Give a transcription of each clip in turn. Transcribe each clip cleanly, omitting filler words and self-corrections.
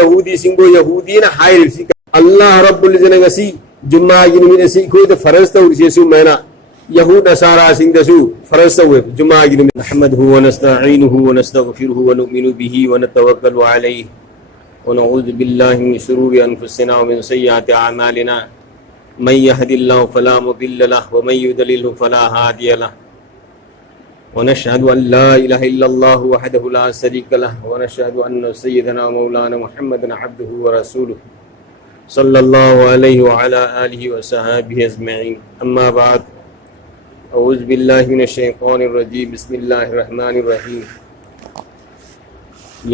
Yahudi Simbo Yahudi na Hairi Allah Rabbul Zanagasi Jumma Ginimisi Kuda Farasta Ursisu Mena Yahud Asara Singasu Farasta with Jumma Ginim Muhammad who ونستعينه ونستغفره ونؤمن به ونتوكل عليه ونعوذ بالله من شرور أنفسنا ومن سيئات أعمالنا من يهد الله فلا مضل له ومن يضلل فلا هادي له ونشهد أن لا إله إلا الله وحده لا شريك له ونشهد أن سيدنا ومولانا محمدا عبده ورسوله صلى الله عليه وعلى آله وصحبه أجمعين أما بعد أعوذ بالله من الشيطان الرجيم بسم الله الرحمن الرحيم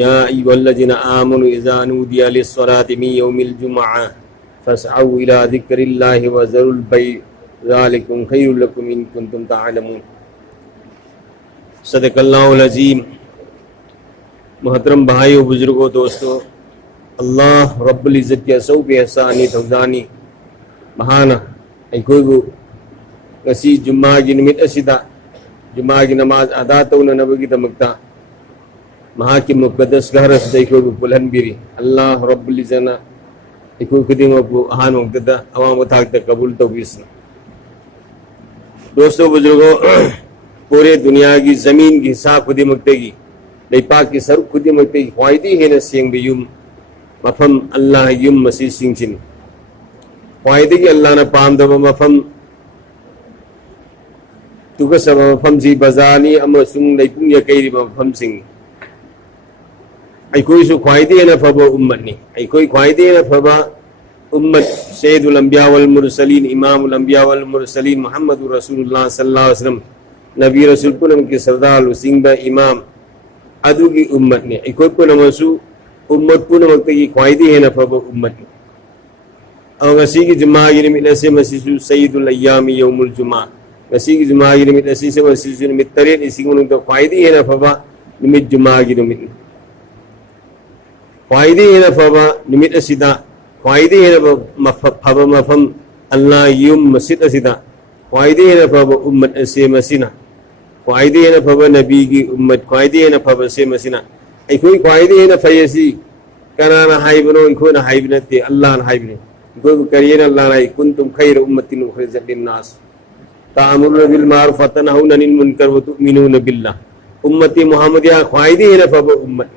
يا أيها الذين آمنوا إذا نودي للصلاة من يوم الجمعة فاسعوا إلى ذكر الله وذروا البيع ذلكم خير لكم إن كنتم تعلمون صدق अल्लाह अज़ीम। मोहतरम भाइयों बुजुर्गों दोस्तों, अल्लाह रब्बुल इज़्ज़त के असौब एहसानी तौज़ानी महाना अखोइबु ngasi Jummah nimit asida Jummah namaz ada tauna nabagi damakta mahaki muqaddas garas daiko bulan biri Allah Rabbul Izzana ikut kudingo bu ahanu gada awam uthakta kabul tawbis। दोस्तों बुजुर्गों, पूरे दुनिया की ज़मीन की हिसाब खुदी मकतेगी लेपा की सर खुदी मकतेगी ख्वाइदी है न सिंग बियुम मफम अल्लाह युम मसीह सिंग चिन ख्वाइदी की अल्लाह न पाम दब मफम तुका सब मफम जी बजानी अमसुंग लेपुंग या कई मफम सिंग आई कोई सु ख्वाइदी है न फबा उम्मत नहीं आई कोई ख्वाइदी है न फबा उम्मत सैयदुल अंबिया वल मुरसलीन इमामुल अंबिया वल मुरसलीन मुहम्मदुर रसूलुल्लाह सल्लल्लाहु अलैहि वसल्लम नबी रसूल पुनम के सरदार सिंह इमाम अदु की उम्मत ने कोई पुनमसु उम्मत पुनम की ख्वाइदी है न फबा उम्मत ने और गसी की जुम्मा गिर में ऐसे मसीसु सईदुल अय्याम यौमुल जुम्मा गसी की जुम्मा गिर में ऐसे से मसीसु निमित तरे इसी को तो ख्वाइदी है न फबा निमित जुम्मा गिर में ख्वाइदी है न फबा निमित असिदा ख्वाइदी है न फबा मफम अल्लाह युम मस्जिद असिदा ख्वाइदी है न फबा उम्मत ऐसे मसीना ख्वाइदी है न फबा नबी की उम्मत ख्वाइदी है न फबा से मसीना आई कोई ख्वाइदी है न फयसी कराना हाइबनो इनको न हाइबनते अल्लाह न हाइबने कोई करिए न अल्लाह न कुंतुम खैर उम्मतिन उखरिजत लिन्नास तामुरुन बिल मारूफ व तनहौना अनिल मुनकर व तुमिनून बिल्लाह उम्मती मुहम्मदिया ख्वाइदी है न फबा उम्मत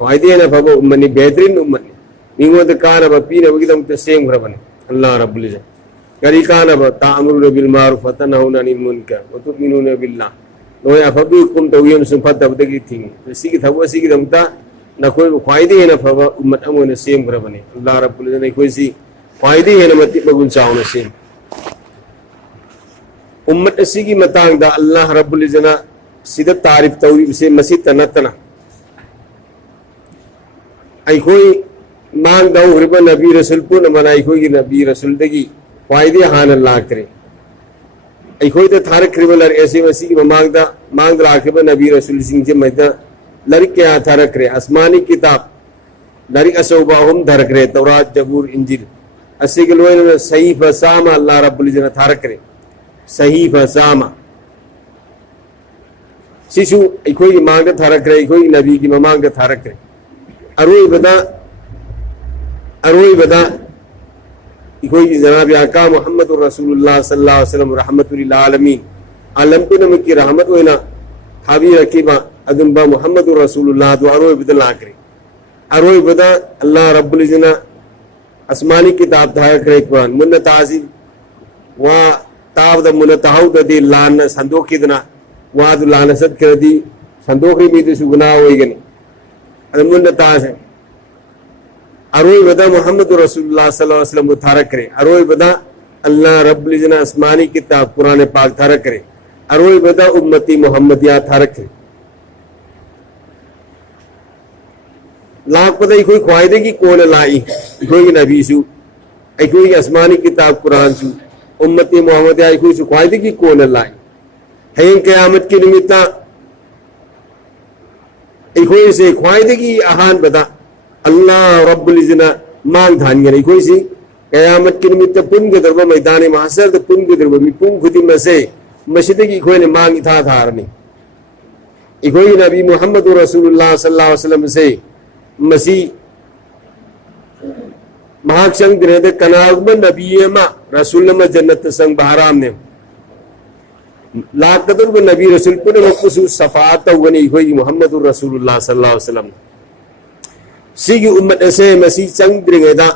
ख्वाइदी है न फबा उम्मत ने बेहतरीन उम्मत निंगो द कार बपी न वगिदम त सेम रबने अल्लाह रब्बुल इज्जत करिकान ब तामुरुन बिल मारूफ व तनहौना अनिल मुनकर व तुमिनून बिल्लाह नोया फबुकुम तवियम सुफत बदगी थी इसी की थबो इसी की दमता न कोई ख्वाइदी है न फबा उम्मत अमो ने सेम रबने अल्लाह रब्बुल इज्जत ने कोई सी ख्वाइदी है न मति बगुन चाव न सेम उम्मत इसी की मतांग दा अल्लाह रब्बुल इज्जत सीधा तारीफ तौरी से मसीह तनतना आई कोई मांग दाऊ रिबा नबी रसूल पुन मनाई कोई की नबी रसूल दगी ख्वाइदी हान अल्लाह करे आई कोई तो थारक रिबलर ऐसे मसीह की मांग दा आखिर नबी रसूल सिंह जे मैदा लरिक के थारक रे आसमानी किताब लरिक असौबा हम धरक रे तौरात जबूर इंजिल असी के लोए सही फसामा अल्लाह रब्बुल इज्जत थारक रे सही फसामा शिशु कोई की मांग थारक रे कोई नबी की मांग थारक रे अरोई बदा कोई जनाब आका मोहम्मद रसूलुल्लाह सल्लल्लाहु अलैहि वसल्लम रहमतुल लिल आलमीन आलम पे नम की रहमत होना थाबी रकीबा अदंबा मोहम्मद रसूलुल्लाह तो अरोई बदला करे अरोई बदा अल्लाह रब्बुल इज्जत आसमानी किताब था करे कुरान मुन ताजी वा ताव द मुन ताहु दी लान संदोखिदना वा दु लान सद कर दी संदोखी में तो सुगना होइगनी मुन ताज अरोई बदा मोहम्मद रसूलुल्लाह सल्लल्लाहु अलैहि वसल्लम थारक करे अरोई बदा अल्लाह रब्बुल इज्जत आसमानी किताब कुरान पाक थारक करे अरोई बदा उम्मती मोहम्मदिया थारक करे लाख पता कोई ख्वाइदे की कौन लाई कोई नबी सु कोई आसमानी किताब कुरान सु उम्मती मोहम्मदिया कोई सु ख्वाइदे की कौन लाई है क़यामत की निमित्ता कोई से ख्वाइदे की आहान बता अल्लाह रब्बुल इज्जत मांग धान गई कोई सी क़यामत की निमित्त पुन के दरबा मैदान महशर तो पुन के दरबा मिपुन खुदी में से मस्जिद की कोई ने मांग था धारनी कोई नबी मोहम्मद रसूलुल्लाह सल्लल्लाहु अलैहि वसल्लम से मसीह महाक संग दिने कनागुम नबी रसूल जन्नत संग हराम ने लाकदुब नबी रसूल पुनमकसु सफात तौगनी अखोई मोहम्मद रसूलुल्लाह सल्लल्लाहु अलैहि वसल्लम सिगी उम्मत असे मसी चंद्रिंगेदा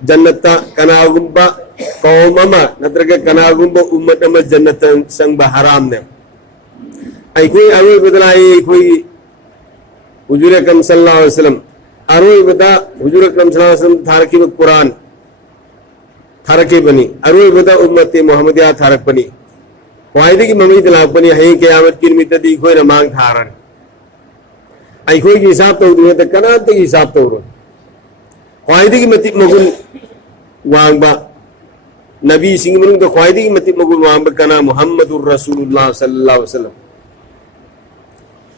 जन्नत कनागुब कौम नत्रग कनागुब उम्मत जन्नत संग हराम ने अखोई अरोई बदलाई अखोई हुजूर अकरम सल्लल्लाहु अलैहि वसल्लम अरोई बदा हुजूर अकरम सल्लल्लाहु अलैहि वसल्लम थारकी कुरान थारके बनी अरोई बदा उम्मत मोहम्मदिया थारक बनी ख्वाइदी की ममी लापनी हई क़यामत की निमित्त अखोई मांग थारन अखोई की हिसाब तौदे तो कनात की हिसाब तौर ख्वाइदी की मति मगुल वांगबा नबी सिंह मनुंग तो ख्वाइदी की मति मगुल वांगबा कना मुहम्मदुर रसूलुल्लाह सल्लल्लाहु अलैहि वसल्लम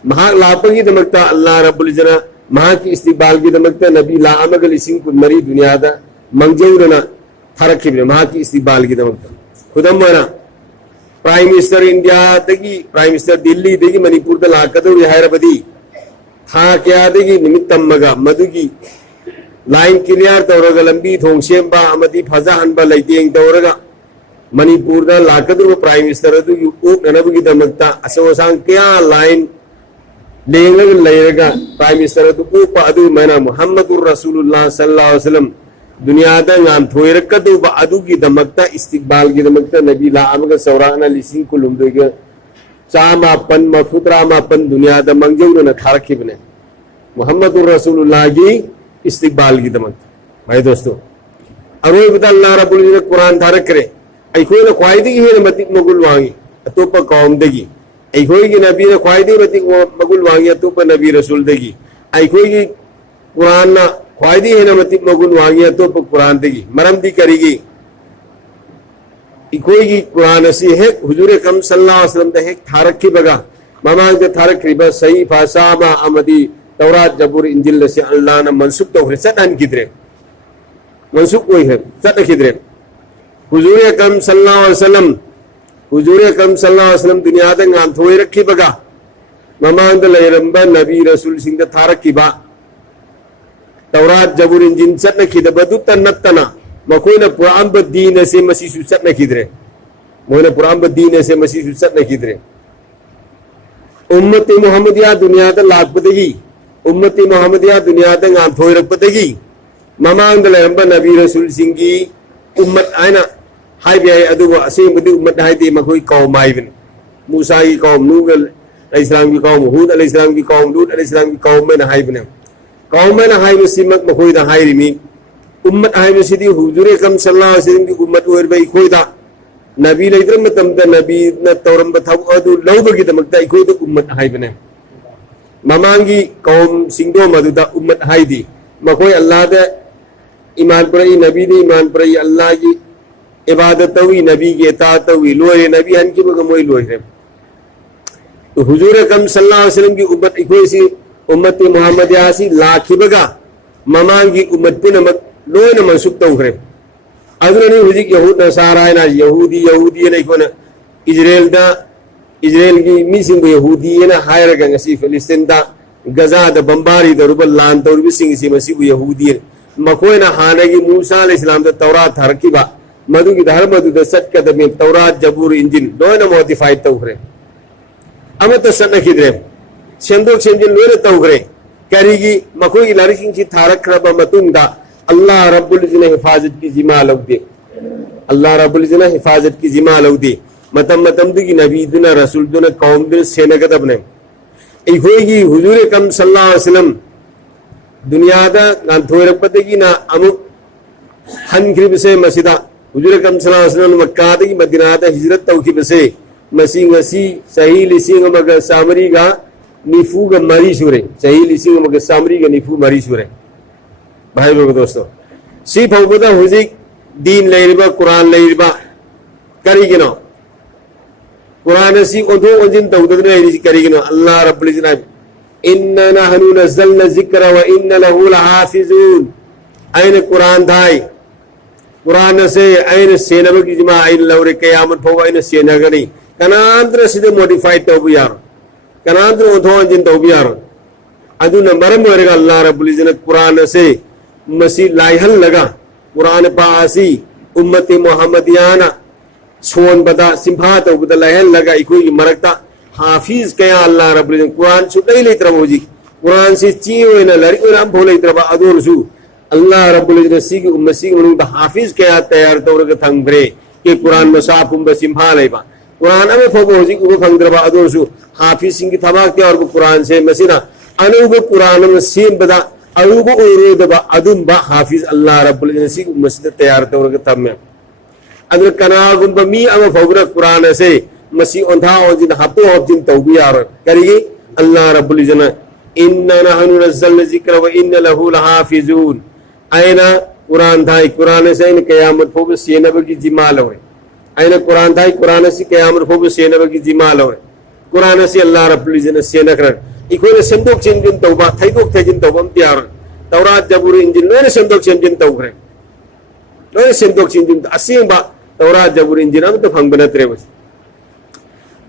महा लापगी दमकता अल्लाह रब्बुल इज्जत महा की इस्तिकबाल की दमकता नबी लामगल सिंह कुल मरी दुनिया दा मंगजौरना फरक महा की इस्तिकबाल की दमकता खुदम वना प्राइम मिनिस्टर इंडिया दगी प्राइम मिनिस्टर दिल्ली दगी मणिपुर दा लाकदौरी हैरबदी था क्या दगी निमित तम्मगा मधुगी लाइन क्लियर तौरगा लंबी थोंग सेंबा अमदी फजा हनबा लैतेंग तौरगा मणिपुर दा लाकदौर प्राइम मिनिस्टर अदुगी ओकनबगी दमकता असोसांग क्या लाइन लेंगग लैरगा प्राइम मिनिस्टर अदु ओपा अदु मैना मुहम्मदुर रसूलुल्लाह सल्लल्लाहु अलैहि वसल्लम दुनिया दा गान थोयरकदुबा अदुगी दमकता इस्तिकबाल की दमकता नबी लामगा सौराना लिसिंग कुलुमदुगे चामा पन मफुत्रा मा पन दुनिया दा मंगजौरना थारखिबने मुहम्मदुर रसूलुल्लाह की इस्तिकबाल की दमकता भाई दोस्तों अरोई बता अल्लाह रब्बुल इज्जत कुरान थारक करे अखोई ख्वाइदी है मतिक मगुल वांगी अतोप कौम देगी अखोई की नबी ने ख्वाइदी मतिक मगुल वांगी अतोप नबी रसूल देगी अखोई की कुरान ना ख्वाइदी है मतिक मगुल वांगी अतोप कुरान देगी मरम दी करेगी अखोई की कुरान असी है हुजूर अकरम सल्लल्लाहु अलैहि वसल्लम दे थारक की बगा ममांग दे थारक रिबा सही फासाबा अमदी तौरात जबूर इंजिल से अल्लाह ने मनसुख तो सदन किद्रे मनसुख कोई है सद किद्रे हुजूर अकरम सल्लल्लाहु अलैहि वसल्लम हुजूर अकरम सल्लल्लाहु अलैहि वसल्लम दुनिया दा गाम थोय रखी बगा ममांग द लैरंबा नबी रसूल सिंह दा थारक की बा तौरात जबूर इंजिल सद किद बदु तन्नतना मकोइना पुरान ब दीन से मसी सद किद्रे मोइना पुरान ब दीन से मसी सद किद्रे उम्मत मुहम्मदिया दुनिया दा लाख बदगी उम्मती मोहम्मदिया दुनिया दा गाम थोयरकपदगी ममांग द लैरंबा नबी रसूल सिंह की उम्मत आइना हाइबे अदुगो असेंबदी उम्मत हाइदे मखोई कौम आइबन मूसा की कौम नूह अलैहिस्सलाम की कौम हूद अलैहिस्सलाम की कौम लूत अलैहिस्सलाम की कौम में हाइबने कौम में हाइबे सिमक मखोई दा हाइरिमी उम्मत हाइबे सिदी हुजूर अकरम सल्लल्लाहु अलैहि वसल्लम की उम्मत ओरबे खोई दा नबी लेद्र मतम दा नबी न तौरम बथब अदु लौबगी दमकता खोई दा उम्मत हाइबने ममांगी कौम सिंधो मधुदा उम्मत हाइदी मकोई अल्लाह दे ईमान परई नबी दे ईमान परई अल्लाह की इबादत हुई नबी की इताअत हुई लोए नबी हन की बग मोई लोए है तो हुजूर अकरम सल्लल्लाहु अलैहि वसल्लम की उम्मत इकोई सी उम्मत मुहम्मदिया सी लाखी बगा ममांगी उम्मत पुनमक लोए न मनसुख तौखरे अदुनी हुजी यहूद नसारा ना यहूदी ने कोना इजराइल की मिसिंग यहूदी ना हायर गंगसी फिलिस्तीन दा गजा दा बम्बारी दा रुबल लान तौर बिसिंग सी मसीबु यहूदी मकोई ना हाने की मूसा अलैहिस्सलाम दा तौरात हरकीबा मधु की धर्म मधु दा सट का दमे तौरात जबूर इंजिल लोए ना मॉडिफाइड तौखरे अमत सट खिदरे सेंदोक सेंजिल लोए ना तौखरे करीगी मकोई लारिसिंग की थारक रबा मतुंग दा अल्लाह रब्बुल इज्जत ने हिफाजत की जिम्मा लग दे अल्लाह रब्बुल इज्जत ने हिफाजत की जिम्मा लग दे मतम मतम दुगी नबी दुना रसूल दुना कौम दुना सेना गदब ने इखोई हुजूर अकरम सल्लल्लाहु अलैहि वसल्लम दुनिया दा गान थोयरपदगी ना अमुक हनख्रिब से मसीदा हुजूर अकरम सल्लल्लाहु अलैहि वसल्लम मक्का दा मदीना दा हिजरत तौखिब से मसी ngasi सही लिसिंग मग सामरी गा निफू गा मरी सुरे सही लिसिंग मग सामरी गा निफू मरी सुरे भाई लोग दोस्तों सी फौबदा हुजी दीन लेरिबा कुरान लेरिबा करिगिनो कुरान सी ओदो ओजिन तौदने रि करिगिनो अल्लाह रब्बुल इज्जत इन्ना नहनु नज़लना ज़िक्रा व इन्ना लहु लहाफिज़ून आइन कुरान थाई कुरान से आइन सेनब की जिमा आइन लौरे क़यामत फो आइन सेनगनी कनांद्र सिदे मॉडिफाइड तौबु यार कनांद्र ओदो ओजिन तौबु यार अदु नंबरम वरेगा अल्लाह रब्बुल इज्जत कुरान से मसी लाइहल लगा कुरान पासी उम्मती मोहम्मदियाना सोन बदा सिंफा तौबदा लहन लगा इकोई मरकता हाफिज कया अल्लाह रब्बुल इज्जत कुरान सुदई लेत्रब होजी कुरान से चीओना लरी और हम भोले लेत्रब अदोरसु अल्लाह रब्बुल इज्जत सिगी उम्मसी उन हाफिज कया तैयार तौरग थंगरे के कुरान मसाफ उम्म सिंफा लेबा कुरान में फोबो होजी उब फंगद्रबा अदोरसु हाफिज सिंगी थमाक ते और कुरान से मसिना अनुब कुरान में सीम बदा अनुब उरुदबा अदुम बा हाफिज अल्लाह रब्बुल इज्जत सिगी उम्मसी तैयार तौरग थम्मे अदर कनागुंबा मी अमा फोगरा कुरान से मसी ओंथा ओजिन हपो हपजिन तौबी यार करिगे अल्लाह रब्बुल इज्जत इन्ना नहनु नज़्ज़लना ज़िक्र व इन्ना लहु लहाफिज़ून आयना कुरान थाई कुरान से इन क़यामत फोब सेनब की जिमाल होए आयना कुरान थाई कुरान से क़यामत फोब सेनब की जिमाल होए कुरान से अल्लाह रब्बुल इज्जत सेनकर इकोने संदोक चेंजिन तौबा थैदोक थैजिन तौबम त्यार तौरात जबूर इंजिन ने संदोक चेंजिन तौग्रे ने संदोक चेंजिन असेंबा तौरात जबूर इंजिन हम तो फंगबनत्रे बस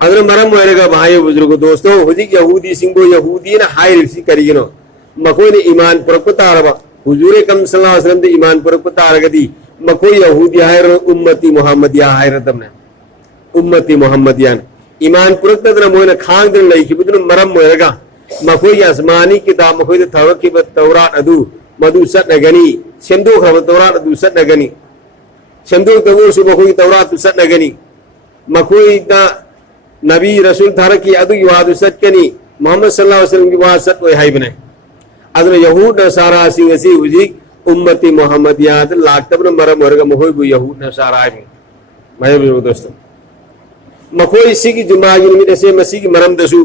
अदर मरम वरेगा भाई बुजुर्ग दोस्तों हुजिक यहूदी सिंगो यहूदी न हायरिसी करिगिनो मकोने ईमान परपतारबा हुजूरे कम सल्लल्लाहु अलैहि वसल्लम दे ईमान परपतारगदी मको यहूदी हायर उम्मती मुहम्मदिया हायर तमने उम्मती मुहम्मदियान ईमान परपतदन मोयना खांग दन लई किबुदन मरम वरेगा मको आसमानी किताब मको थवकी तौरात अदु मदु सतनगनी सेंदो खब तौरात अदु सतनगनी सेंदो तगो सु मको तौरात सतनगनी मको दा नबी रसूल थारकी अदु वाद सत्कनी मोहम्मद सल्लल्लाहु अलैहि वसल्लम की वाद सत होय हाय बने अदर यहूद नसारा सिंग सी हुजी उम्मती मोहम्मदियात लागतब मरम वर्ग मोय बु यहूद नसारा है भाई दोस्तों मकोई सी की जुमा की निमित से मसी की मरम दसु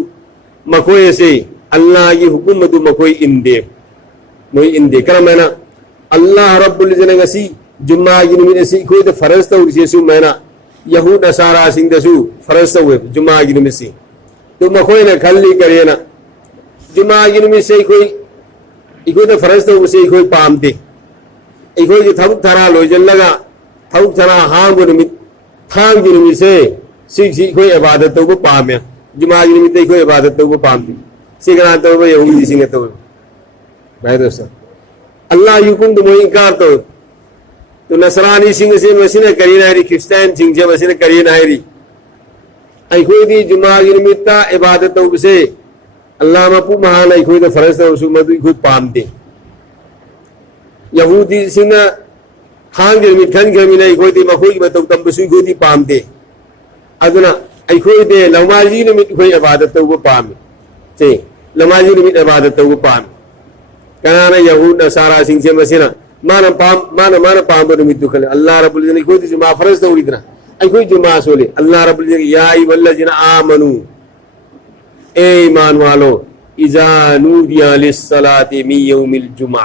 मकोई से अल्लाह की हुकुम मदु मकोई इंदे मोई इंदे करम मैना अल्लाह रब्बुल इज्जत गसी जुमा की निमित से कोई तो फर्ज तो उसे मैना यहूद नसारा सिंह दसु फरज हुए जुमा की निमित से तो मकोई ने खल्ली करिए ना जुमा की निमित से कोई इको तो फरज तो उसे कोई पामते इको जो थबुक थरा लोजन लगा थबुक थरा हांग निमित थांग की निमित से सी कोई इबादत तो वो पामे जुमा की निमित कोई इबादत तो वो पामती सिगना तो वो यहूदी सिंह तो भाई दोस्तों अल्लाह युकुम तो मोई इनकार तो नसरानी सिंह से मसीने करी नायरी क्रिश्चियन सिंह से मसीने करी नायरी ऐकोई दी जुमा की निमित्त इबादत तो से अल्लाह मपू महान ऐकोई तो फरज तो उसु मदु खुद पामते यहूदी सिंह खान के निमित्त खन के मिले ऐकोई दी मखोई बतो तम बसु खुद ही पामते अदना ऐकोई दे लमाजी निमित्त कोई इबादत तो वो पामे से लमाजी निमित्त इबादत तो वो पामे कनाना यहूद नसारा सिंह से मसीना माना पाम बनो मित्तु खले अल्लाह रब्बुल इज्जत कोई जुमा फरज तो इतना आई कोई जुमा सोले अल्लाह रब्बुल इज्जत या अय्युहल्लज़ीना आमनू ए ईमान वालो इज़ा नूदिया लिस्सलाति मिन यौमिल जुमा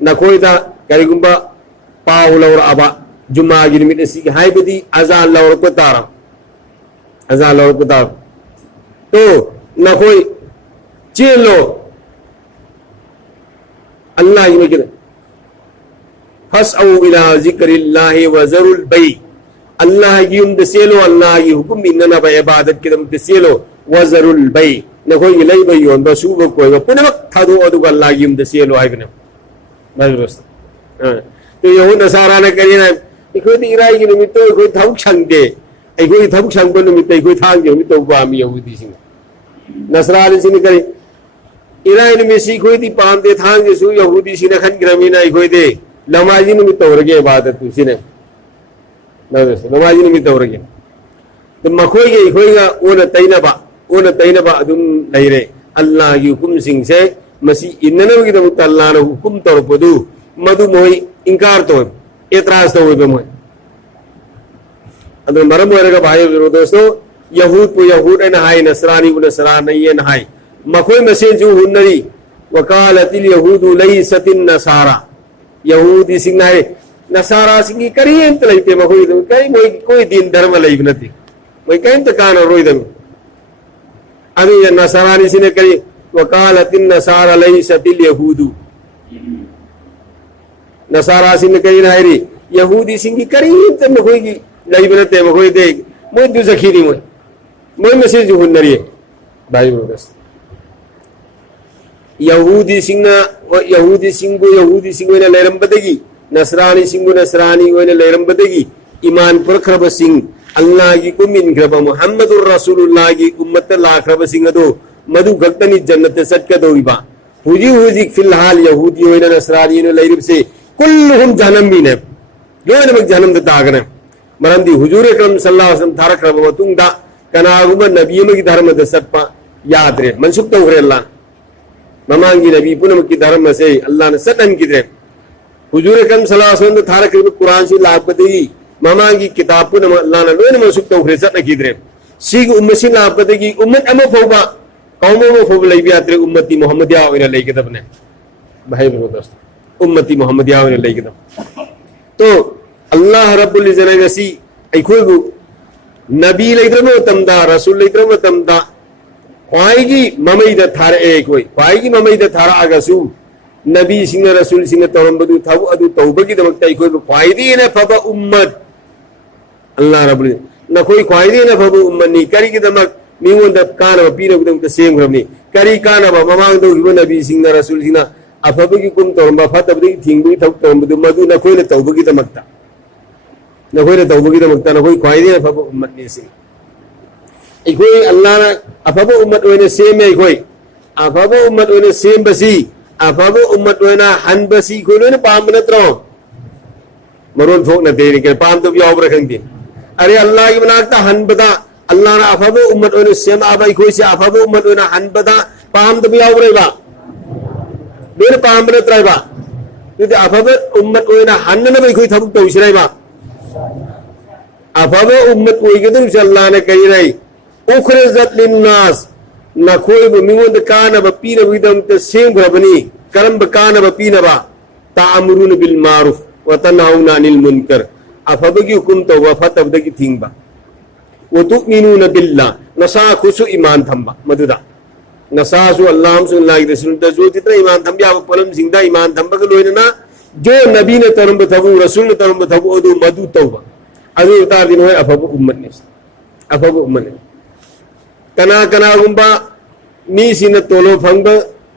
न कोई दा करिगुंबा पाउल और अबा जुमा की निमित्त सी हाय बदी अजान लवर को तारा तो न कोई चेलो अल्लाह ही में फसअू इला ज़िक्रिल्लाहि व ज़रुल बै अल्लाह की दसेलो अल्लाह की हुक्म इन्ना बा इबादत के दम दसेलो व ज़रुल बै न कोई लई बै योन बसु ब कोई पुनः थादो अदु अल्लाह की दसेलो आइ बने बस तो यहूद नसारा ने करी ना कोई इराई की निमित्त कोई थौक छंगे कोई थौक छंग बन निमित्त कोई थांग के निमित्त बामी यहूदी सिंह नसरानी सिंह करे इराई ने मेसी कोई दी पाम दे थांग के सु यहूदी सिंह खन ग्रामीना कोई दे नमाजी निमित्त हो रही इबादत उसी ने नमाजी निमित्त हो रही तो मखोई के खोईगा ओन तैनबा अदुम लैरे अल्लाह की हुकुम सिंह से मसी इन्ननव की दमुत अल्लाह ने हुकुम तोरपदु मधु मोई इनकार तो एतराज तो होय मोय अदर मरम वरेगा भाई दोस्तों यहूद को यहूद न हाय नसरानी को नसरान नहीं है न हाय मखोई मसीह जो हुन्नरी वकालतिल यहूदु लैसतिन नसारा यहूदी सिंह है नसारा सिंह करिए तो लेते मकोई तो कई कोई दिन धर्म लई नती कोई कहीं तो कान रोई दम अभी नसारानी सिंह करी वकालतिन नसारा लैसतिल यहूदु नसारा सिंह करी नायरी यहूदी सिंह करिए तो मकोई की लई बनते मकोई दे मोय दु सखीरी मोय मैसेज हुन्नरी भाई बस यहूदी सिंह ने लेरम बदगी नसरानी सिंगु नसरानी ओइना लेरंबदगी ईमान पुरखरबसिंग अल्लाह की कुमिनख्रब मुहम्मदुर रसूलुल्लाह की उम्मत लाख्रबसिंग अदो मधु खक्तनी जन्नत सटकदौरिबा हुजी हुजी फिलहाल यहूदी ओइना नसरानी ओइना लेरिबसे कुल्लुहुम जहन्नमीने लोइनमक जहन्नम तागने मरंदी हुजूर अकरम सल्लल्लाहु अलैहि वसल्लम थारख्रब मतुंगदा कनागुम नबी अमगी धर्म द सटपा याद्रे मनसुख तौरे अल्लाह ममांगी नबी पुनम की धर्म से अल्लाह ने सटन किद्रे हुजूर अकरम सल्लल्लाहु अलैहि वसल्लम थारख्रब कुरान से लापदगी ममांगी किताब पुनम अल्लाह ने लोइन मनसुख तौरे सटन किद्रे सिग उम्मसी लापदगी उम्मत अम फौबा कौम अम फौब लैबियात्रे उम्मती मोहम्मदिया ओइना लैगदबने भाई दोस्त उम्मती मोहम्मदिया ओइना लैगदब तो अल्लाह रब्बुल इज्जत ने गसी अखोइबु नबी लेद्रम तमदा रसूल लेद्रम तमदा ख्वाइगी ममैदा थार कोई ख्वाइगी ममैदा थार आगसु नबी सिंह रसूल सिंह तौरंबदु थबु अदु तौबगी दमकता अखोइबु ख्वाइदी ने फब उम्मत अल्लाह रब्बुल नखोई ख्वाइदी ने फब उम्मनी करी की दमक मिंगोंद कान पीरबदम त सेमग्रबनी करी कान ममांग दौगिबु नबी सिंह रसूल सिंह अफबगी कुम तौरंबा फतबदी थिंगबगी थब तौरंबदु मदु नखोई तौबगी दमकता नखोई तौबगी दमकता नखोई ख्वाइदी ने फब उम्मतनी सिंह इकोई अल्लाह ना अफब उम्मत ओइने सेमे इकोई अफब उम्मत ओइने सेम बसी अफब उम्मत ओइना हन बसी कोई लोने पाम नत्रो मरोन थोक न देरी के पाम तो याव रखंगे अरे अल्लाह की बनाता हन बदा अल्लाह ना अफब उम्मत ओइने सेम आबा इकोई से अफब उम्मत ओइना हन बदा पाम तो याव रेबा देर पाम नत्रैबा तो अफब उम्मत ओइना हन न इकोई थबुक तो इसराइबा अफब उम्मत ओइगदम अल्लाह ने कही रही उखरजत लिन्नास नखोइब मिंगोंद कानब पीनबगिदम त सेमग्रबनी करंब कानब पीनबा ताअमुरुन बिल मारूफ व तनहाउना अनिल मुनकर अफबगी हुकुम तो वफतबदगी थिंगबा व तुमिनुन बिल्लाह नसा खुसु ईमान थंबा मदुदा नसासु अल्लाह सुल्लाह रसूल द जो तित्र ईमान थंबिया पलम सिंगदा ईमान थंबग लोइना जो नबी ने तरंब थबु रसूल ने तरंब थबु अदु मदु तौबा अदु उतार दिन होय अफब उम्मत ने अफब उम्मत ने कना कना गुंबा मीसिन तोलो फंग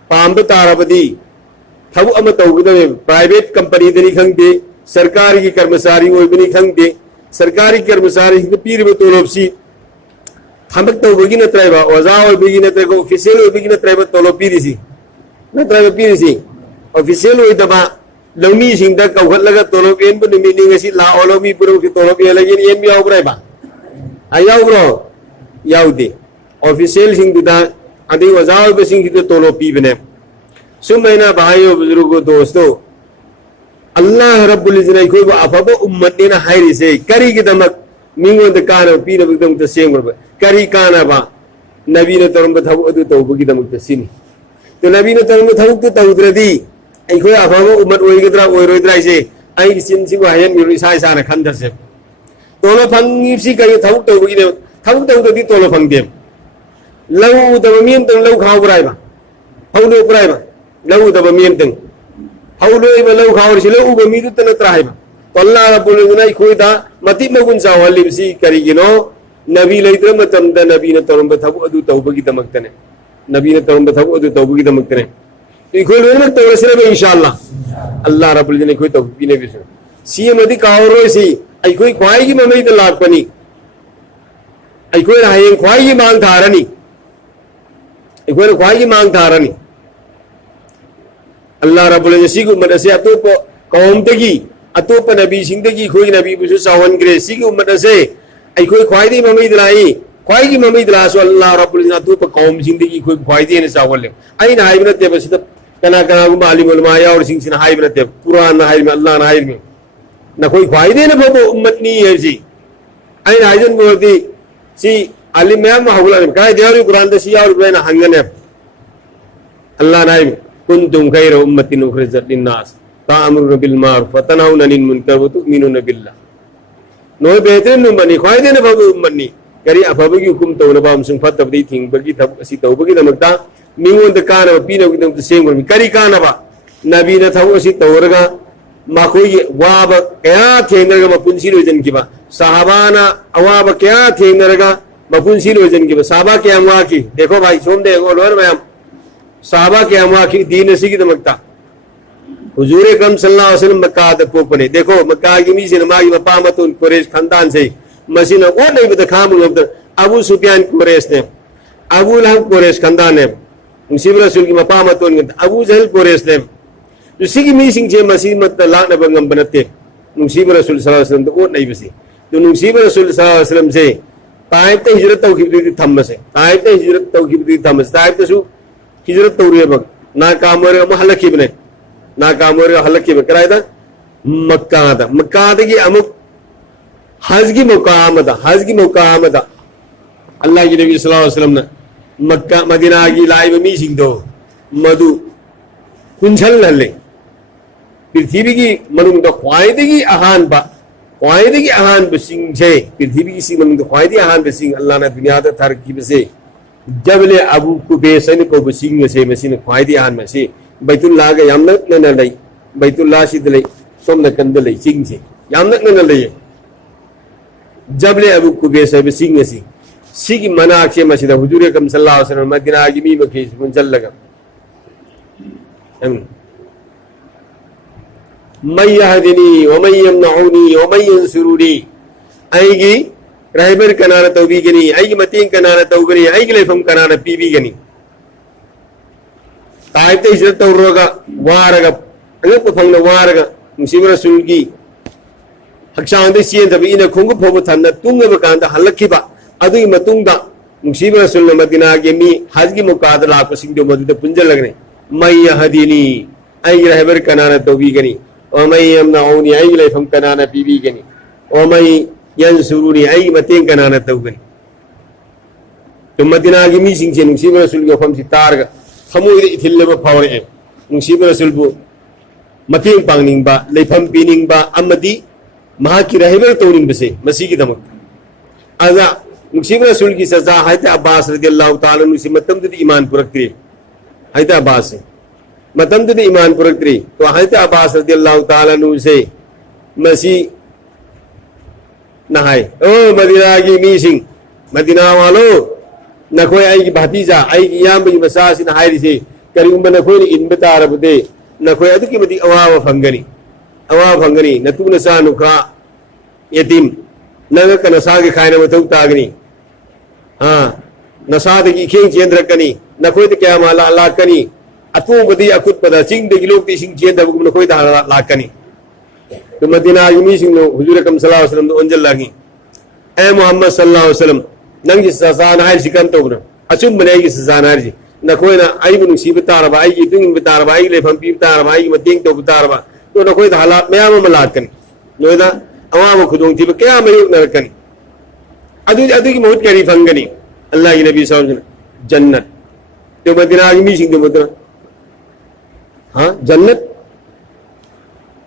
पांब तारबदी थबु अम तौगदवे प्राइवेट कंपनी दनी खंगदे सरकारी की कर्मचारी ओइबनी खंगदे सरकारी कर्मचारी हिंद पीरब तोलोबसी थमक तौबगी नत्रैबा ओजा ओइबगी नत्रैबा ऑफिशियल ओइबगी नत्रैबा तोलो पीरिसी नत्रैबा पीरिसी ऑफिशियल ओइदबा लौनी सिंगदा कौखलगा तोलो एनबु निमिनि ngasi ला ओलोमी पुरो की तोलो पेलगे एन भी आवब्राइबा आयावब्रो याउदे ऑफिशियल सिंगदा अदि वजाव बसिंग की तोलो पीबने सुमैना भाइयों बुजुर्गों दोस्तों अल्लाह रब्बुल इज्जत ने कोई अफब उम्मत ने हाइरी से करी के दमक मिंगोंद कान पीन बदम त सेंगरब करी काना बा नबी ने तरम थबु अदु तौबगी दमक त सिनी तो नबी ने तरम थबु त तौद्रदी आई कोई अफब उम्मत ओइगद्रा ओइरोइद्रा से आई सिन सिबु हायन मिरु इसा इसा न खंदसे तोलो फंगी सी करी थबु तौबगी ने थबु तौद्रदी तोलो फंगदे लव दब मियन तंग लव खाव बराइबा हौलो बराइबा लव दब मियन तंग हौलो इबा लव खाव से लव उब मिदु तन त्राइबा तो अल्लाह रब्बुल इज्जत कोई दा मति मगुन सावलिबसी करिगिनो नबी लैत्रम तमद नबी ने तरम थबु अदु तौबगी दमकतने नबी ने तरम थबु अदु तौबगी दमकतने तो कोई लोन तौरसरे बे इंशाअल्लाह अल्लाह रब्बुल इज्जत कोई तौबगी ने बिसो सी मदि कावरो सी आई कोई ख्वाई ममई द लापनी आई कोई हायन ख्वाई मांग धारनी इकोन ख्वाई मांग थारनी अल्लाह रब्बुल इज्जत सिगु मदसे अतोप कौम तगी अतोप नबी सिंह तगी खोई नबी बुसु सावन ग्रे सिगु मदसे आई कोई ख्वाई ममई दलाई ख्वाई की ममई दला सो अल्लाह रब्बुल इज्जत अतोप कौम सिंह तगी कोई ख्वाई ने सावल आई ना हाइब नते बस कना कना गुमा अली उलमा या और सिंह सिन हाइब नते कुरान ना हाइब अल्लाह ना हाइब ना कोई ख्वाई ने फबो उम्मत नी है जी आई ना हाइजन बोलती सी अली मैम हवला काय देवरी कुरान दसी और बेना हंगने अल्लाह नाइम कुंतुम खैर उम्मतिन उखरिजत लिन्नास ताअमुरुन बिल मारूफ व तनहाउना अनिल मुनकर व तुमिनुन बिल्लाह नो बेहतरीन उम्मनी ख्वाइदे ने फबु उम्मनी करी अफबगी हुकुम तो नबाम सुन फतबदी थिंग बगी थब असी तौबगी दमकता मिंगोंद कान पीनो बिदम सेंग करी कानबा नबी ने थब असी तौरगा माखोई वाब क्या थेंगरगा मपुंसी लोजन किबा सहाबाना अवाब क्या थेंगरगा मपुंसी लोजन की साहबा के अमवा की देखो भाई सोम देखो लोर मैम साहबा के अमवा की दीन सी की दमकता हुजूर अकरम सल्लल्लाहु अलैहि वसल्लम मक्का द पोपने देखो मक्का की मी से मागी मपा मतुन कुरैश खानदान से मसीना ओ नहीं बता खाम अबू सुफियान कुरैश ने अबू लहब कुरैश खानदान ने मुसीब रसूल की मपा मतुन अबू जहल कुरैश ने जो सिगी मी सिंह जे मसीह मत लाख न बंगम बनते मुसीब रसूल सल्लल्लाहु अलैहि वसल्लम तो ओ नहीं बसी तो मुसीब रसूल सल्लल्लाहु अलैहि वसल्लम से ताइफ ते हिजरत तौखिबदी थम्मसे ताइफ ते हिजरत तौखिबदी थम्मसे ताइफ ते सु हिजरत तौरिए बग ना कामरे महलखिबने ना कामरे हलखिब करायदा मक्का की अमुक हज की मुकाम था अल्लाह की नबी सल्लल्लाहु अलैहि वसल्लम ने मक्का मदीना की लाइव मी सिंह दो मधु कुंछल नल्ले पृथ्वी की मनुंग ख्वाइदे की आहान बसिंग छे पृथ्वी की सी मनुंग ख्वाइदे आहान बसिंग अल्लाह ने दुनिया दा तरकीब से जबले अबू कुबैस ने को बसिंग से मसीन ख्वाइदे आहान में से बैतुल्लाह के यामन न लई बैतुल्लाह सिद लई सोम न कंद लई सिंग से यामन न लई जबले अबू कुबैस बसिंग से सिगी मना के मसीदा हुजूर अकरम सल्लल्लाहु अलैहि वसल्लम मदीना की मी मखे मुंजल लगा मय्यहदिनी व मय्यमनउनी व मय्यंसुरुनी आईगी रहबर कनाना तौबीगनी आईगी मतीन कनाना तौगनी आईगी लेफम कनाना पीबीगनी ताइते हिजरत तौरोगा वारगा अंगप फंगना वारगा मुसीब रसूल की हक्शांदे सियन दबी इन खुंगु फोबु थन्ना तुंगब कांदा हलखिबा अदुई मतुंगा मुसीब रसूल मदीना के मी हज की मुकाद लाको सिंधु मदुद पुंजल लगने मय्यहदिनी आईगी रहबर कनाना तौबीगनी व मय्यमनउनी आईगी लेफम कनाना पीबीगनी व मय्यंसुरुनी आईगी मतीन कनाना तौगनी तो मदीना की मी सिंह से मुसीब रसूल के फम सितारगा थमोइद इथिल्लबा फावरे मुसीब रसूलबु मतें पांगनिंगबा लेफम पीनिंगबा अमदी महाकी रहबर तौनिंगबसे मसी की दमक आजा मुसीब रसूल की सजा हजरत अब्बास रदियल्लाहु ताला अन्हु से मतमद ईमान पुरक्रे हजरत अब्बास से मतमद ईमान पुरक्रे तो हजरत अब्बास रदियल्लाहु ताला अन्हु से मसी नहाय ओ मदीना की मी सिंह मदीना वालों नखोय आई की भतीजा आई की याम की मसासिन हायरी से करीम नखोय इन बतारबदे नखोय अदुकी मदी अवाव फंगनी नतु नसा नुखा यतीम नग का नसा के खायना मथौ तागनी हां नसा दगी खें चेंद्रकनी नखोय ते क्या माला लाकनी अतु बदी अकुत पदा सिंह दगी लोग ते सिंह चेंद्र बगु नखोय ता लाकनी तो मदीना युमी सिंह नो हुजूर अकरम सल्लल्लाहु अलैहि वसल्लम तो अंजल लागी ए मोहम्मद सल्लल्लाहु अलैहि वसल्लम नंगी सजान हाय सिकम तोबन अचुम बनेगी सजान हाय नखोयना आई बुनु सी बतारबा आई की दुंग बतारबा आई लेफम पी बतारबा आई मतेंग तो बतारबा तो नखोय दा हालात मयाम मलाकन नोयदा अवाम खुदोंग थी क्या मयुक नरकन अदु की मौत करी फंगनी अल्लाह की नबी सल्लल्लाहु अलैहि वसल्लम जन्नत तो मदीना की मी सिंह तो मदीना हां जन्नत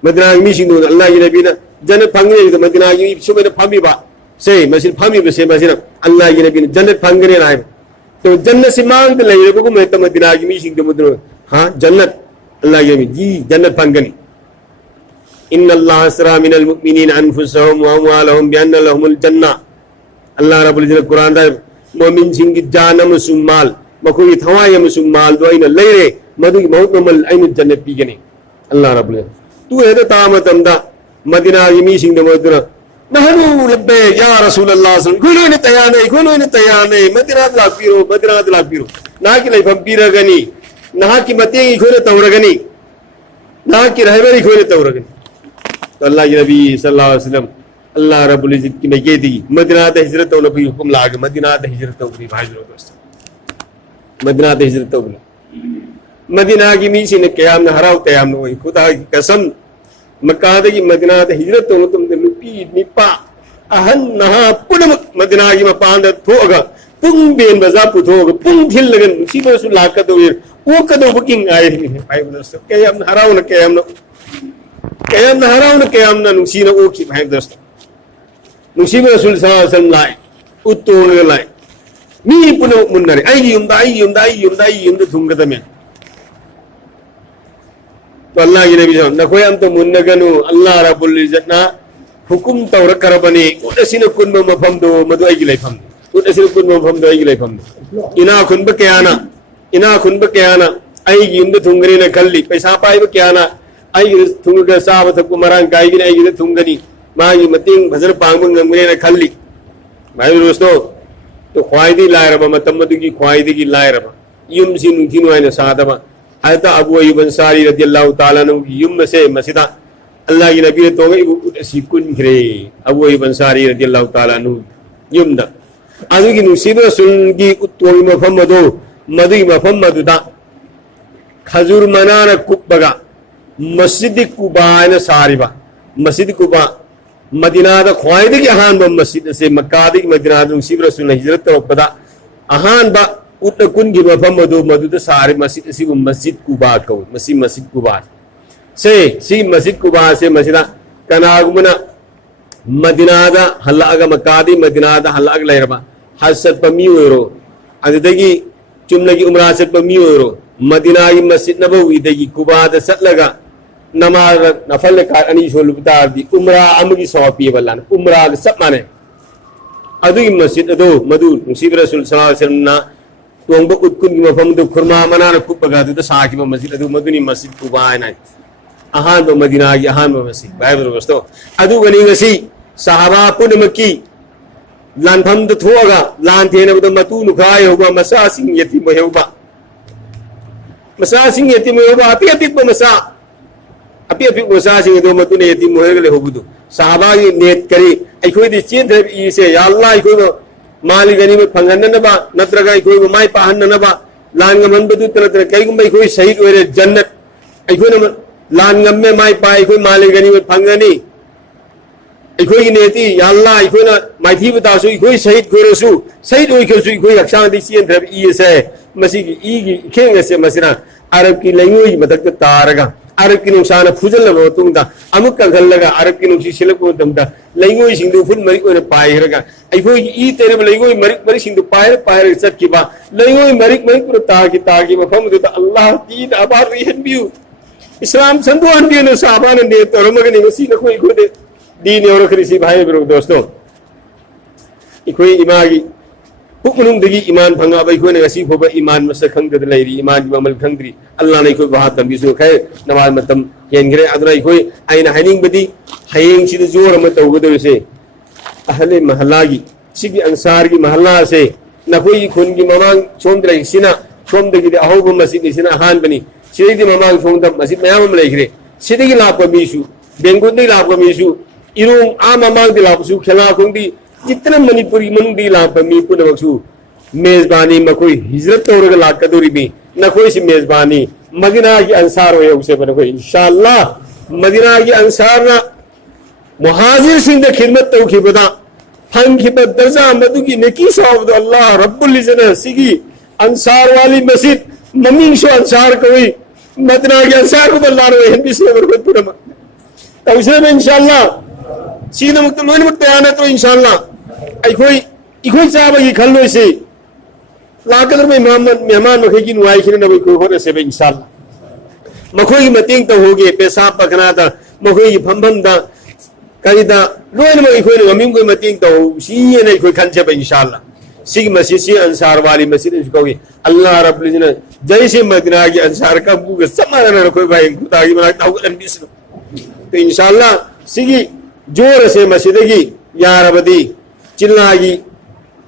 मदीना की मी सिंह तो अल्लाह की नबी ना जन्नत फंगनी तो मदीना की सुबह फामी बा से मसीन फामी बसे मसीन अल्लाह की नबी ने जन्नत फंगने रहा है तो जन्नत से मांग ले रे को मैं तो मदीना की मी सिंह तो मदीना हां जन्नत अल्लाह की नबी जी जन्नत फंगनी इन्नल्लाह असरा मिनल मुमिनीन अनफुसहुम व अमवालहुम बिअन्ना लहुमुल जन्नह अल्लाह रब्बुल इज्जत कुरान दा मोमिन सिंह की जान अमसुम माल मखोई थवाय अमसुम माल दो इन लेरे मदु की मौत मल आइन जन्नत पीगने अल्लाह रब्बुल तू है तो तामतमदा मदीना की मी सिंह तो मदीना नहनु लब्बे या रसूल अल्लाह गुलो ने तैयार नहीं मदीना ला पीरो ना की लेफम पीरगनी ना की मतेंगी खोने तौरगनी ना की रहबरी खोने तौरगनी तो अल्लाह के नबी सल्लल्लाहु अलैहि वसल्लम अल्लाह रब्बुल इज्जत की मैं कह दी मदीना ते हिजरत तो नबी हुक्म लागे मदीना ते हिजरत तो भी भाई दोस्त मदीना ते हिजरत तो मदीना की मी से ने क़याम न हराव क़याम न होई खुदा की कसम मक्का की मदीना ते हिजरत तो तुम ते नुपी निपा अहन नहा पुनम मदीना की मपांद थोगा पुंग बेन बजा पुथोगा पुंग थिल लगन मुसीबत सु लाकत हो वो कदो बुकिंग आए भाई दोस्त क़याम हराव न क़याम न नुसीना ओकी भाई दोस्त मुसीब रसूल सल्लल्लाहु अलैहि वसल्लम लाए उत्तोन लाए मी पुनो मुन्नरे आई युमदा थुंगदा में तो अल्लाह की नबी सल्लल्लाहु नखोय हम तो मुन्नगनु अल्लाह रब्बुल इज्जत ना हुकुम तौर करबने उदसिन कुन मफम दो मदु आई लेफम उदसिन कुन मफम दो आई लेफम इना खुनब क्याना आई युमदा थुंगरे न खल्ली पैसा पाइब क्याना थुंग चाब थक मरांग कायगी थुंगनी मांगी मतेंग फजर पांग ngमने खल्ली भाई दोस्तों तो ख्वाइदी लायरब मतमदुगी ख्वाइदी लायरब युम सी नुथिनु आइना सादबा हजरत अबू अय्यूब अंसारी रदियल्लाहु ताला अन्हु की युम से मस्जिदा अल्लाह की नबी ने तोगे सिकुन खरे अबू अय्यूब अंसारी रदियल्लाहु ताला अन्हु युमदा अदुगी नुसीब रसूलगी उत्तोई मफम मदो मदुई मफम मदुदा खजूर मनाना कुब्बगा मस्जिद कुबा ने सारिबा मस्जिद कुबा मदीना दा ख्वाइदी की अहान मस्जिद से मक्का दी मदीना नुसीब रसूल हिजरत तोपदा अहान बा उत कुन की मफम मदो मदुदा सारे मस्जिद सी मस्जिद कुबा को मस्जिद कुबा से सी मस्जिद कुबा से मस्जिदा कनागुमना मदीना दा हल्लागा मक्का दी मदीना दा हल्लाग लेरबा हजत पमी ओरो अदगी चुमनगी उमरा से पमी ओरो मदीना की मस्जिद नबवी दगी कुबा दा सतलगा नमाज नफल का अनी सोलुबता दी उमरा अमगी सवापी बल्लान उमरा सब माने अदुगी मस्जिद अदो मदु नसीब रसूल सल्लल्लाहु अलैहि वसल्लम ना तोंब उत्कुन की मफम दो खुरमा मनाना कुब्बगा दो साकी मस्जिद अदु मदुनी मस्जिद कुबा ना अहान बो मदीना की अहान बो मस्जिद बाइबल दोस्तों अदु गनी गसी सहाबा पुनमकी लानफम द थोगा लान थेन बद मतु नुखाय होगा मसा सिंह यतीम होगा मसा सिंह यतीम होगा अपि अपि मसा अपि अपि मसा सिंह दो मतु ने यतीम होगले होबुदु सहाबा की नेत करी अखोय दि चेन थे ई से या अल्लाह अखोय माली गनी में फंगननबा नत्रगा अखोय माय पाहननबा लान गमन बदु तनत्र कईगुम अखोय शहीद होरे जन्नत अखोय लान गम में माय पाय अखोय माली गनी में फंगनी अखोय की नेति या अल्लाह अखोय माइथी बतासु अखोय शहीद खोरसु शहीद ओइखसु अखोय हक्सांग दि चेन थे ई से मसी की ई की खेंग से मसिना अरब की लैंग्वेज मदक तारगा अरब की नुकसान फुजल मतुंगदा अमुक कंगलगा अरब की नुक्सी सिलको दमदा लैंग्वेज सिंदु फुल मरि ओने पाइरगा अखोय की ई तेरे लैंग्वेज मरि सिंदु पाइर सटकिबा लैंग्वेज मरि पुर तागी मफम दुता अल्लाह दीन आबाद रिहनबियु इस्लाम संदु अनबियु ने साहबान ने तोरमगनि मसी न कोई गोदे दीन और खरीसी भाई ब्रो दोस्तों इखोय इमागी पुकनुंग दगी ईमान फंगा भाई कोई ने फोब ईमान मसक खंगद लेरी ईमान की ममल खंगद्री अल्लाह ने कोई बात तंबिसु खै नमाज मतम हेनग्रे अदरा कोई आइना हाइनिंग बदी हयेंग सिद जोर म तौगदरसे अहले महल्ला की सिगी अंसार की महल्ला से नकोई खुन की ममांग सोमद्रै सिना सोमदगी अहोब मस्जिद सिना हान बनी सिदी ममांग सोमद मस्जिद मयाम लेखरे सिदगी लाप मिसु बेंगुंदी लाप मिसु इरुंग आ ममांग दि लापसु खेला खुंदी जितना मणिपुरी मंदी लाप मी पुनमसु मेजबानी मकोई हिजरत तौरग लाकदुरी भी नकोई सी मेजबानी मदीना की अंसार होए उसे बन कोई इंशाअल्लाह मदीना की अंसार ना मुहाजिर सिंह द खिदमत तौखिबदा फंखिब दर्जा मदुगी नेकी सवाब अल्लाह रब्बुल इज्जत सिगी अंसार वाली मस्जिद मम्मी शो अंसार कोई मदीना की अंसार को अल्लाह रो हिंदी से बरकत पुरमा तौसे में इंशाअल्लाह सीना मुक्त लोन मुक्त आना तो इंशाअल्लाह अखोई इखोई चाबा की खल्लो से लाकदर में मेहमान मखे की नुआई खिन न को हो से इंशाअल्लाह मखोई की मतेंग तो होगे पेशाब पखना था मखोई की फंफम दा करिदा लोन में इखोई न ममिंग को मतेंग तो सी ने इखोई खनचे इंशाअल्लाह सिग मस्जिद से अंसार वाली मस्जिद इसको अल्लाह रब्बुल इज्जत जैसे मदीना की अंसार का बुग समाना कोई भाई खुदा की मना ताऊ अनबिस तो इंशाअल्लाह सिगी जोर से मस्जिद की यारबदी चिल्लागी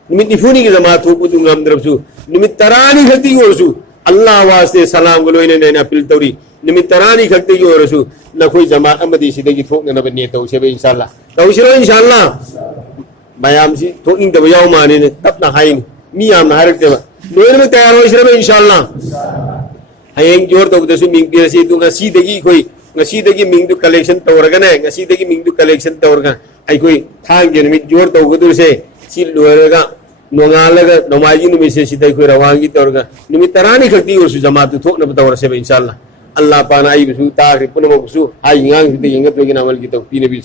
निमित निफुनी की जमात हो पुदुंग हम दरबसु निमित तरानी खती ओरसु अल्लाह वास्ते सलाम गलो इने ने अपील तौरी निमित तरानी खती की ओरसु न कोई जमात अमदी सिदे की थोक न बने तो से इंशाअल्लाह तो उसिरो इंशाअल्लाह बयाम सी थोकिंग तो याव माने ने तब ना हाइन मी आम ना हरक देवा लोइन में तैयार हो इसिरो इंशाअल्लाह हयेंग जोर तो दसु मिंग देसी दुंगा सीदेगी कोई ngasi mingdu collection tawragana ngasi mingdu collection tawraga ai koi thang ge nimit jor tawgudur se si loraga nongalaga nomaji numi se sidai koi rawangi tawraga nimit tarani khakti ursu jamaat thok na tawra se inshallah allah pana ai bisu ta punama bisu ai ngang de ingat lagi namal ki tawpi nabi